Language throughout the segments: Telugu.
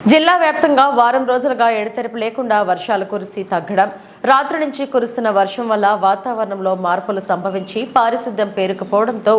జిల్లా వ్యాప్తంగా వారం రోజులుగా ఎడతెరిపి లేకుండా వర్షాలు కురిసి తగ్గడం, రాత్రి నుంచి కురుస్తున్న వర్షం వల్ల వాతావరణంలో మార్పులు సంభవించి పారిశుద్ధ్యం పేరుకుపోవడంతో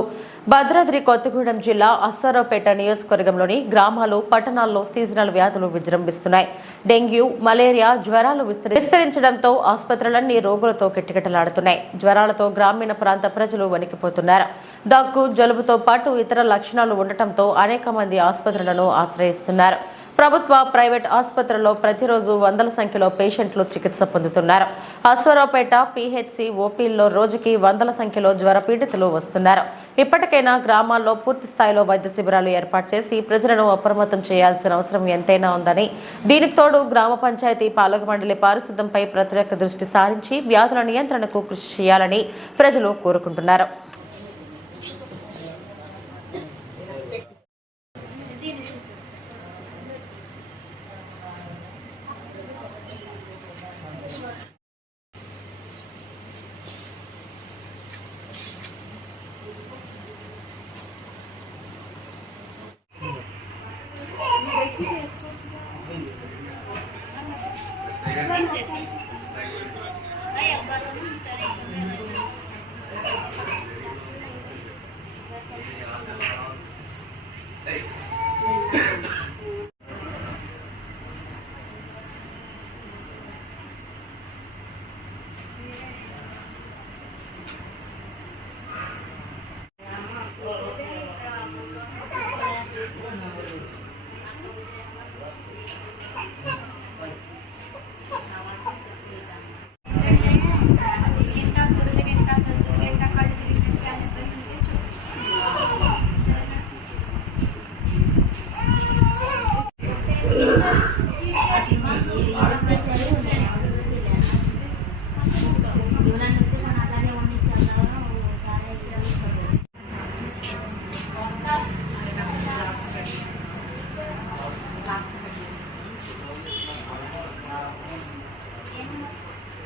భద్రాద్రి కొత్తగూడెం జిల్లా అశ్వారావుపేట నియోజకవర్గంలోని గ్రామాలు, పట్టణాల్లో సీజనల్ వ్యాధులు విజృంభిస్తున్నాయి. డెంగ్యూ, మలేరియా జ్వరాలు విస్తరించడంతో ఆసుపత్రులన్నీ రోగులతో కిటకిటలాడుతున్నాయి. జ్వరాలతో గ్రామీణ ప్రాంత ప్రజలు వణికిపోతున్నారు. దగ్గు, జలుబుతో పాటు ఇతర లక్షణాలు ఉండటంతో అనేక మంది ఆసుపత్రులను ఆశ్రయిస్తున్నారు. ప్రభుత్వ, ప్రైవేట్ ఆసుపత్రుల్లో ప్రతిరోజు వందల సంఖ్యలో పేషెంట్లు చికిత్స పొందుతున్నారు. అశ్వారావుపేట పీహెచ్సీ ఓపీల్లో రోజుకి వందల సంఖ్యలో జ్వర పీడితులు వస్తున్నారు. ఇప్పటికైనా గ్రామాల్లో పూర్తి స్థాయిలో వైద్య శిబిరాలు ఏర్పాటు చేసి ప్రజలను అప్రమత్తం చేయాల్సిన అవసరం ఎంతైనా ఉందని, దీనికి తోడు గ్రామ పంచాయతీ పాలక మండలి పారిశుద్ధ్యంపై ప్రత్యేక దృష్టి సారించి వ్యాధుల నియంత్రణకు కృషి చేయాలని ప్రజలు కోరుకుంటున్నారు.